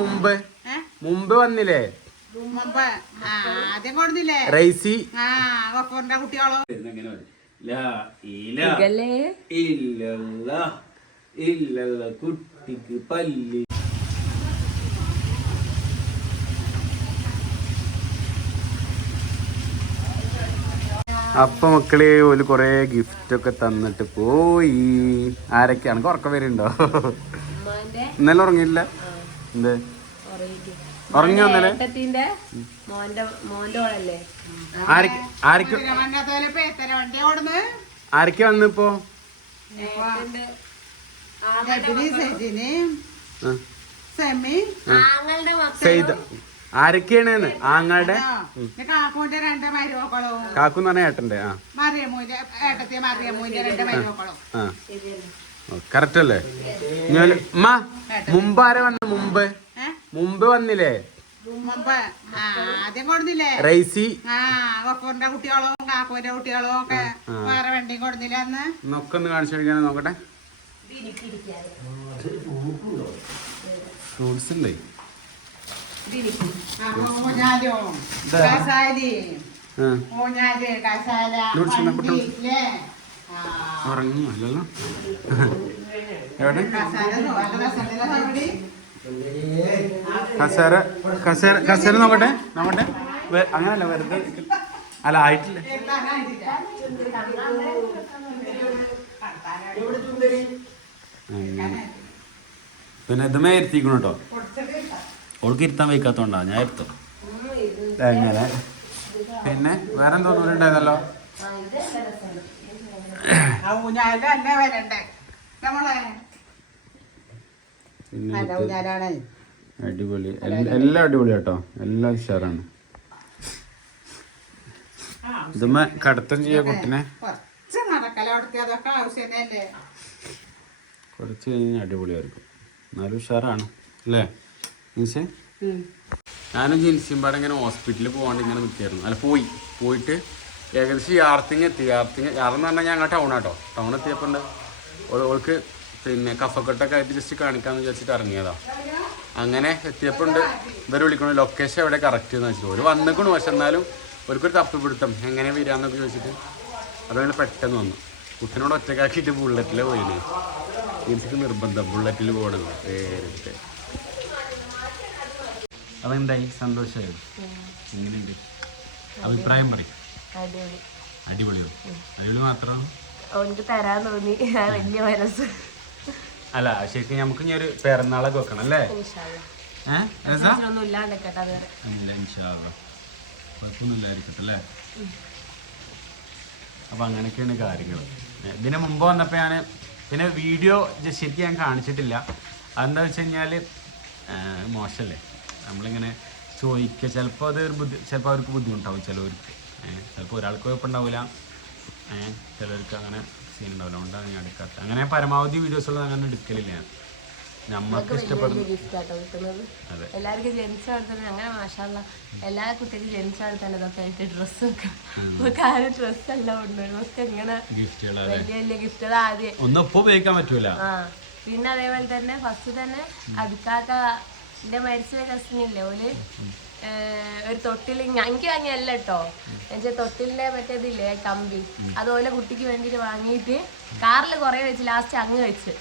മുമ്പ്? മുമ്പ് വന്നില്ലേ? മുമ്പ്. ആദ്യം കൊടുന്നില്ലേ റൈസി. ആ ഗഫൂറിന്റെ കുട്ടികളോ? ഇകലേ ഇല്ലല്ല. ഇല്ലല്ല കുട്ടിക്ക് പല്ലി. അപ്പൊ മക്കൾ ഒരു കൊറേ ഗിഫ്റ്റ് ഒക്കെ തന്നിട്ട് പോയി. ആരൊക്കെയാണ്? ഉറക്കം വരുന്നുണ്ടോ ഇന്നലെ ഉറങ്ങിയില്ല? എന്തേ? ഉറങ്ങി വന്നല്ലേ ആരൊക്കെ വന്നിപ്പോ? ആരൊക്കെയാണ് ആങ്ങളുടെ? കാക്കുന്ന് കാക്കൂന്റെ രണ്ട് മരുമക്കളും. കാക്കു എന്ന് പറഞ്ഞ ഏട്ടന്റെ ആ. കറക്റ്റ് അല്ലേ? ഞാൻ ഉമ്മ മുമ്പ് ആരെ വന്ന മുമ്പ്? മുമ്പ് വന്നില്ലേ? റൈസി. കുട്ടികളോ കാക്കൂന്റെ കുട്ടികളും ഒക്കെ വേറെ വണ്ടിയും കൊടുന്നില്ല അന്ന്? നോക്കെ ഒന്ന് കാണിച്ചു കഴിക്കാൻ നോക്കട്ടെ. ഫ്രൂട്ട്സ് ഉണ്ടേ? ഊഞ്ഞാലും ആ. ഊഞ്ഞാൽ കസാല ഉറങ്ങി അല്ലല്ലോ എവിടെ? കസേര കസേര കസേര നോക്കട്ടെ നോക്കട്ടെ. അങ്ങനല്ല വെറുതെ അല്ല ആയിട്ടില്ല. അങ്ങനെ. പിന്നെ ഇതുമേ ഇരുത്തിക്കണം കേട്ടോ. ഓൾക്ക് ഇരുത്താൻ വയ്ക്കാത്തോണ്ടാ ഞാൻ ഇരുത്തോ. എങ്ങനെ? പിന്നെ വേറെ നമ്മളെ? നല്ല അടിപൊളി. എല്ലാം അടിപൊളി. കേട്ടോ എല്ലാം ഉഷാറാണ്. ഇതുമ്മ കടത്തം ചെയ്യ കുട്ടിനെ. കുറച്ച് കഴിഞ്ഞാൽ അടിപൊളിയായിരിക്കും. എന്നാലും ഉഷാറാണ്. അല്ലേ? മീൻസ് ഞാനും ജിൻസിയും പാടെ ഇങ്ങനെ ഹോസ്പിറ്റലിൽ പോകാണ്ട് ഇങ്ങനെ നിൽക്കായിരുന്നു അല്ല പോയി. പോയിട്ട് ഏകദേശം യാർത്തിങ് എത്തി. യാർത്തിങ് യാറെന്ന് പറഞ്ഞാൽ ഞങ്ങൾ ടൗൺ എത്തിയപ്പോൾ ഉണ്ട്. ഓൾ- ഓൾക്ക് പിന്നെ കഫക്കെട്ടൊക്കെ ആയിട്ട് ജസ്റ്റ് കാണിക്കാന്ന് വിചാരിച്ചിട്ട് ഇറങ്ങിയതാ. അങ്ങനെ എത്തിയപ്പോൾ ഉണ്ട്. ഇവർ വിളിക്കണു ലൊക്കേഷൻ എവിടെ കറക്റ്റ് എന്ന് വെച്ചിട്ട് ഒരു വന്നിക്കണു പക്ഷെ എന്നാലും അവർക്കൊരു തപ്പിപ്പിടുത്തം എങ്ങനെ വരാന്നൊക്കെ ചോദിച്ചിട്ട്. അതങ്ങനെ പെട്ടെന്ന് വന്നു. കുട്ടിനോട് ഒറ്റക്കാക്കിയിട്ട് ബുള്ളറ്റിലെ പോയിന്. എനിക്ക് നിർബന്ധം. ബുള്ളറ്റിൽ പോകണം നേരിട്ട്. അതെന്തായി? സന്തോഷമായി എങ്ങനെയുണ്ട്? അഭിപ്രായം പറയും. അടിപൊളി. അടിപൊളിയോ? അടിപൊളി മാത്രമാണ് അവനിക്ക് തരാൻ തോന്നി. ആ വലിയ മനസ്സ്. അല്ല ശരിക്കും നമുക്ക് ഇനി ഒരു പിറന്നാളൊക്കെ വെക്കണം അല്ലേ? കുഴപ്പമൊന്നുമില്ലായിരിക്കട്ടെ അപ്പം അങ്ങനെയൊക്കെയാണ് കാര്യങ്ങൾ. ഇതിനു മുമ്പ് വന്നപ്പോൾ ഞാൻ പിന്നെ വീഡിയോ ശരിക്കും ഞാൻ കാണിച്ചിട്ടില്ല. അതെന്താ വെച്ച് കഴിഞ്ഞാൽ മോശമല്ലേ നമ്മളിങ്ങനെ ചോദിക്കുക ചിലപ്പോൾ അത് ഒരു ബുദ്ധി ചിലപ്പോൾ അവർക്ക് ബുദ്ധിമുട്ടാവും ചിലവർക്ക്. ചിലപ്പോൾ ഒരാൾക്ക് കുഴപ്പമുണ്ടാവില്ല ഉണ്ടാവില്ല ചിലർക്ക് അങ്ങനെ സീൻ ഉണ്ടാവില്ല അതുകൊണ്ടാണ് ഞാൻ എടുക്കാത്തത്. അങ്ങനെ പരമാവധി വീഡിയോസുകൾ അങ്ങനെ എടുക്കലില്ല ഞാൻ. നമ്മൾക്ക് ഇഷ്ടപ്പെടുന്നത് എല്ലാവർക്കും ജനിച്ച തന്നെ. അങ്ങനെ മാഷാല്ല എല്ലാ കുട്ടിക്കും ജനിച്ച തന്നെ. ഇതൊക്കെ ആയിട്ട് ഡ്രസ്സ് നമുക്ക് ആരും ഡ്രസ്സ് അല്ല കൊണ്ടുവരും നമുക്ക് ഇങ്ങനെ വലിയ വലിയ ഗിഫ്റ്റുകൾ ആദ്യം. ഒന്നും ഇപ്പോൾ ഉപയോഗിക്കാൻ പറ്റൂല. പിന്നെ അതേപോലെ തന്നെ ഫസ്റ്റ് തന്നെ അടുക്കാത്ത എന്റെ മരിച്ച കസിനില്ലേ ഓൽ? ഒരു തൊട്ടിൽ എനിക്ക് വാങ്ങിയല്ല കേട്ടോ. എന്നുവെച്ചാൽ തൊട്ടിലിന്റെ മറ്റേതില്ലേ കമ്പി. അത് ഓലെ കുട്ടിക്ക് വേണ്ടിയിട്ട് വാങ്ങിയിട്ട് കാറിൽ കുറെ വെച്ച് ലാസ്റ്റ് അങ്ങ് വെച്ച്.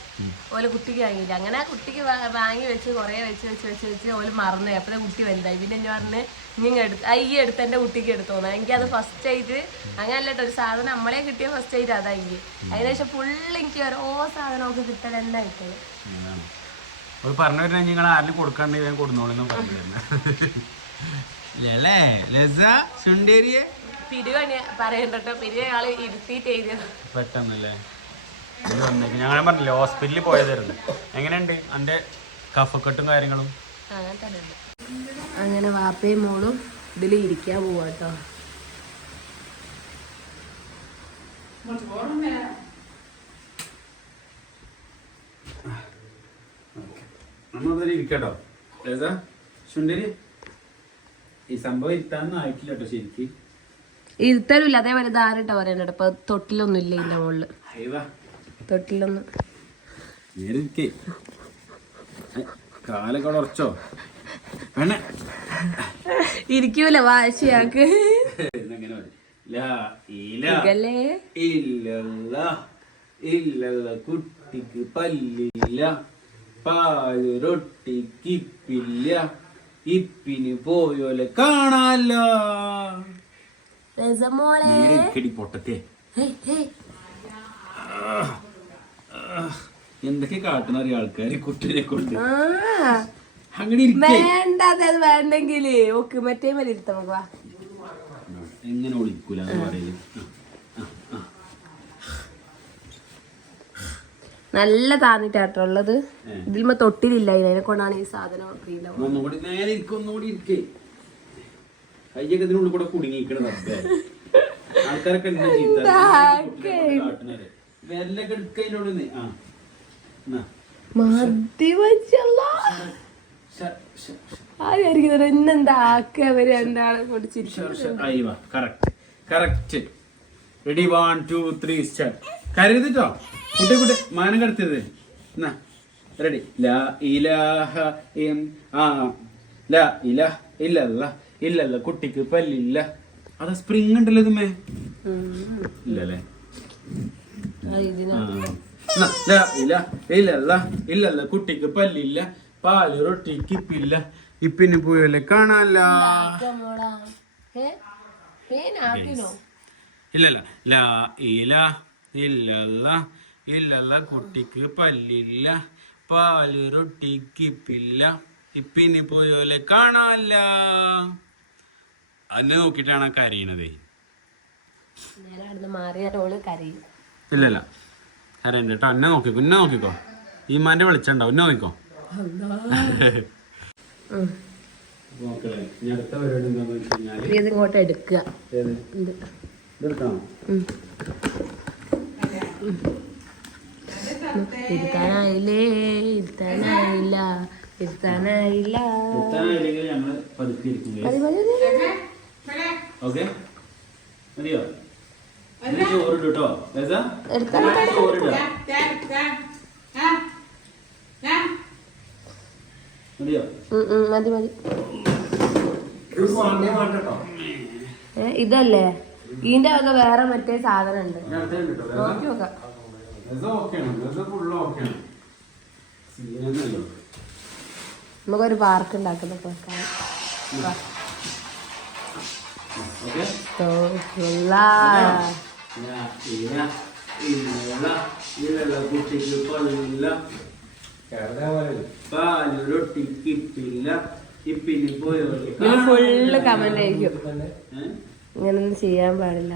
ഓലെ കുട്ടിക്ക് വാങ്ങിയില്ല അങ്ങനെ ആ കുട്ടിക്ക് വാങ്ങി വെച്ച് കുറെ വെച്ച് വെച്ച് വെച്ച് വെച്ച് ഓൽ മറന്നു അപ്പോഴത്തെ കുട്ടി വലുതായി. പിന്നെ ഞാൻ പറഞ്ഞ് ഇങ്ങനെ എടുത്ത് ഈ എടുത്ത് എന്റെ കുട്ടിക്ക് എടുത്തോന്നു എനിക്ക് അത് ഫസ്റ്റ് ആയിട്ട് അങ്ങനല്ല കേട്ടോ. ഒരു സാധനം നമ്മളെ കിട്ടിയ ഫസ്റ്റ് ആയിട്ട് അതാ എനിക്ക്. അതിനുശേഷം ഫുള്ള് എനിക്ക് ഓരോ സാധനമൊക്കെ കിട്ടൽ തന്നെ പറഞ്ഞു വരുന്ന നിങ്ങൾ ആരും കൊടുക്കാണ്ട് ഞാൻ കൊടുന്നോളെന്ന് പറഞ്ഞു ലേ ലസ ചുണ്ടേരിയെ പിരിവ് പറയണ്ടോ പിരിവ് ആൾ ഇരുത്തിയിട്ട് എഴുതിയത്. പെട്ടെന്നല്ലേ? ഇത് വന്നേക്ക്. ഞങ്ങൾ പറഞ്ഞില്ലേ ഹോസ്പിറ്റലിൽ പോയതായിരുന്നു. എങ്ങനെയുണ്ട് എന്റെ കഫക്കെട്ടും കാര്യങ്ങളും? അങ്ങനെ വാപ്പയും മോളും ഇതിൽ ഇരിക്കാൻ പോവാട്ടോ നമ്മളതിൽ ഇരിക്കട്ടോ. ലസ ചുണ്ടേരി ഈ സംഭവം ഇരുത്താനൊന്നും ആയിട്ടില്ല കേട്ടോ ശരിക്ക്. ഇരുത്തലുമില്ല. അതേപോലെ ധാരട്ട പറയണ്ടോ ഇപ്പൊ തൊട്ടിലൊന്നും ഇല്ല ഇതിന്റെ മുകളിൽ തൊട്ടിലൊന്നും. കാലൊക്കെ അവിടെ ഉറച്ചോ? വേണേ. ഇരിക്കൂല? ഇല്ലല്ല. ഇല്ലല്ല കുട്ടിക്ക് പല്ലില്ല. പാൽ റൊട്ടിക്കിപ്പില്ല ഇപ്പിന് പോയോലെ കാണാലോ പൊട്ടത്തെ. എന്തൊക്കെ കാട്ടുന്ന അറിയ ആൾക്കാര് കുട്ടിനെ കൊണ്ട്? വേണ്ട വേണ്ടെങ്കിൽ. ഓക്ക് മറ്റേ മതി എങ്ങനെ ഒളിക്കൂല എന്ന് പറയൽ? നല്ല താന്നിട്ടാട്ടോ ഉള്ളത്. ഇതിൽമ തൊട്ടിലില്ല അതിനെ കൊണ്ടാണ് ഈ സാധനം ആരായിരിക്കും അവർ correct correct ready one two three start കരുതിട്ടോ? കുട്ടി കുട്ടി മാനം കടത്തിയത് എന്നാ റെഡി. ലാ ഇലാഹ എം ആ ലാ ഇലാഹ ഇല്ലല്ല ഇല്ലല്ല കുട്ടിക്ക് പല്ലില്ല. അതാ സ്പ്രിങ് ഉണ്ടല്ലോ ഇതുമേ. ഇല്ലല്ലേ? ലാ ഇലാഹ ഇല്ലല്ല ഇല്ലല്ല കുട്ടിക്ക് പല്ലില്ല പാൽ റൊട്ടിക്ക് ഇപ്പില്ല. ഇപ്പിന് പോയല്ലേ കാണാല്ല ഇല്ലല്ല ലാ ഇല ഇല്ലല്ല ഇല്ലല്ല കുട്ടിക്ക് പല്ലില്ല പാൽ റൊട്ടിക്ക് ഇപ്പില്ല ഇപ്പിന് പോയോലെ കാണാല്ല അന്നെ നോക്കിയിട്ടാണ് കരയണത്. ഇല്ലല്ല കരയണ്ട കേട്ടോ എന്നെ നോക്കിക്കോ എന്നെ നോക്കിക്കോ. ഈ മാന്റെ വെളിച്ചുണ്ടാവും എന്നെ നോക്കിക്കോ ഇങ്ങോട്ട് എടുക്കുക. ഇരുത്താനായില്ലേ ഇരുത്താനായില്ല ഇരുത്താനായില്ല. മതി, മതി. ഓക്കെ മതിയോ? കേട്ടോ ഇതല്ലേ? ഇതിന്റെ വക വേറെ മറ്റേ സാധനം ഉണ്ട്? നോക്കി നോക്കാം. നമുക്കൊരു പാർക്ക് ഉണ്ടാക്കുന്ന പോക്കാം കുട്ടിക്ക് ഫുള്ള് കമന്റ് ആയിരിക്കും. ഇങ്ങനൊന്നും ചെയ്യാൻ പാടില്ല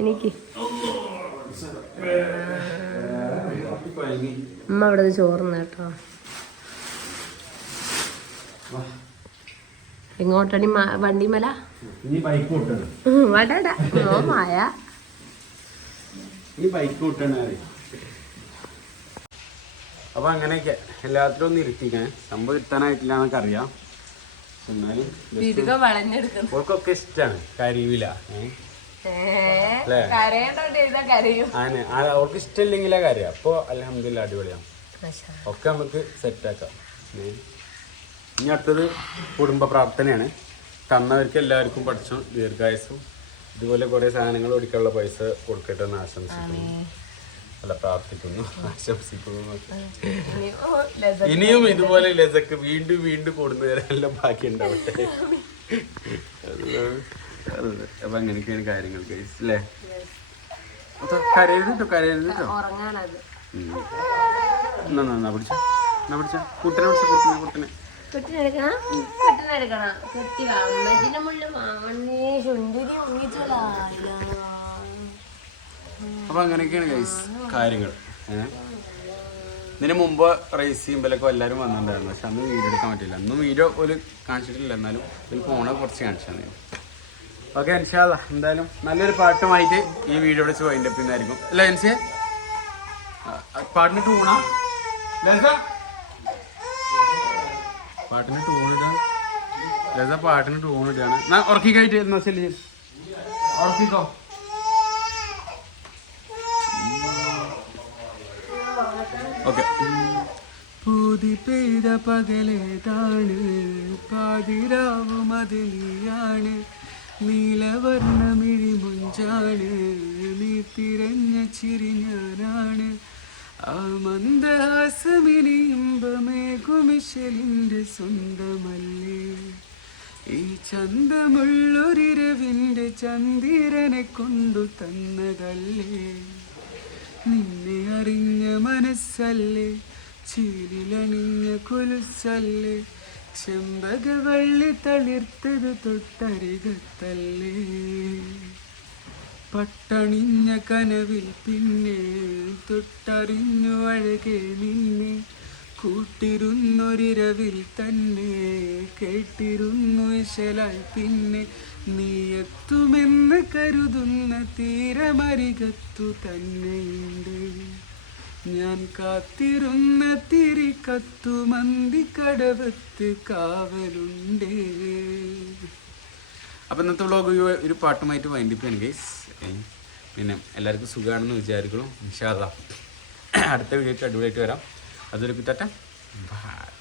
എനിക്ക്. അമ്മ അവിടെ ചോറുന്ന കേട്ടോ. എങ്ങോട്ടടി വണ്ടിമല? ഇനി ബൈക്ക് വിട്ടണം വടടാ. ഓ മായ. ഇനി ബൈക്ക് വിട്ടണ അപ്പൊ അങ്ങനെയൊക്കെ എല്ലാത്തിലും ഒന്ന് ഇരുത്തിക്കാൻ സംഭവം ഇരുത്താനായിട്ടില്ല എന്നൊക്കെ അറിയാം. എന്നാലും ഓർക്കൊക്കെ ഇഷ്ടമാണ് കരിവില അല്ലേ? കരയേണ്ടോണ്ട് എഴുതാ കരയും. അങ്ങനെ ആ- അവർക്ക് ഇഷ്ടമില്ലെങ്കിലേ കാര്യം. അപ്പോൾ അലഹമില്ല അടിപൊളിയാണ്. ഒക്കെ നമുക്ക് സെറ്റാക്കാം ആക്കാം. ഇനി അടുത്തത് കുടുംബ പ്രാർത്ഥനയാണ് തന്നവർക്ക് എല്ലാവർക്കും പഠിച്ചു ദീർഘായുസും ഇതുപോലെ കുറെ സാധനങ്ങൾ ഒടിക്കാനുള്ള പൈസ കൊടുക്കട്ടെ എന്ന് ആശംസിക്കുന്നു അല്ല പ്രാർത്ഥിക്കുന്നു. ആശംസിക്കുന്നു. ഇനിയും ഇതുപോലെ ലസക്ക് വീണ്ടും വീണ്ടും കൂടുന്നവരെല്ലാം ബാക്കി ഉണ്ടാവട്ടെ. അപ്പൊ അങ്ങനെയൊക്കെയാണ് കാര്യങ്ങൾ അല്ലേ കരയരുത് കരയരുത് എന്നാ പിടിച്ചോ? എന്നാ പിടിച്ചോ? കുട്ടനെ പിടിച്ചോ കുട്ടനെ കുട്ടനെ? കുട്ടിനെടുക്കണം കുട്ടിനെടുക്കണം കുട്ടി അമ്മച്ചിന്റെ മുള്ളിൽ വാങ്ങണേ. ചുണ്ടിരി ഉങ്ങിച്ചോളാ അപ്പൊ അങ്ങനെയൊക്കെയാണ് ഗൈസ് കാര്യങ്ങൾ ഇതിന് മുമ്പ് റേസ് ചെയ്യുമ്പോഴൊക്കെ എല്ലാവരും വന്നിട്ടുണ്ടായിരുന്നു. പക്ഷെ അന്ന് വീഡിയോ എടുക്കാൻ പറ്റില്ല അന്നും വീഡിയോ ഒരു കാണിച്ചിട്ടില്ല. എന്നാലും ഇതിൽ ഫോണ് കുറച്ച് കാണിച്ചാൽ ഓക്കെ എൻഷാല്ല എന്തായാലും നല്ലൊരു പാട്ടുമായിട്ട് ഈ വീഡിയോ വിളിച്ച് വൈൻഡപ്പ് ചെയ്യുന്നതായിരിക്കും. അല്ലേ എൻസി പാട്ടിന് ടൂണാ? പാട്ടിന് ടൂണിടാ രസ പാട്ടിന് ടൂണിടാണ് ഉറക്കിക്കായിട്ട് എന്നാ ചെല്ലി ഉറക്കിക്കോ. ഓക്കെ. പൂതി പെയ്ത പകലേതാണ് പാതിരാവും അതിലിയാണ് നീലവർണമിഴി മുഞ്ചാണ് നീ തിരഞ്ഞ ചിരി ഞാനാണ്. ആ മന്ദഹാസമിനി ഇമ്പമേകുമിശലിന്റെ സ്വന്തമല്ലേ? ഈ ചന്തമുള്ളൊരിരവിന്റെ ചന്ദിരനെ കൊണ്ടു തന്നതല്ലേ? നിന്നെ അറിഞ്ഞ മനസ്സല്ലേ? ചീലിലണിഞ്ഞ കൊലുസല്ലേ ചെമ്പകവള്ളി തളിർത്തത് തൊട്ടരികത്തല്ലേ? പട്ടണിഞ്ഞ കനവിൽ പിന്നെ തൊട്ടറിഞ്ഞു അഴകെ നിന്നെ. കൂട്ടിരുന്നൊരിരവിൽ തന്നെ കേട്ടിരുന്നു ഇശലായി പിന്നെ. നീ എത്തുമെന്ന് കരുതുന്ന തീരമരികത്തു തന്നെയുണ്ട്. ഞാൻ കാത്തിരുന്ന തിരി കത്തു മന്തിക്കടവത്ത് കാവലുണ്ട്. അപ്പം ഇന്നത്തെ വ്ളോഗ് ഒരു പാട്ടുമായിട്ട് വൈൻഡിപ്പാണ് ഗൈസ് പിന്നെ എല്ലാവർക്കും സുഖമാണെന്ന് വിചാരിക്കണം നിഷാദ അടുത്ത വീഡിയോ അടിപൊളിയായിട്ട് വരാം. അതൊരു കുറ്റാറ്റ ബൈ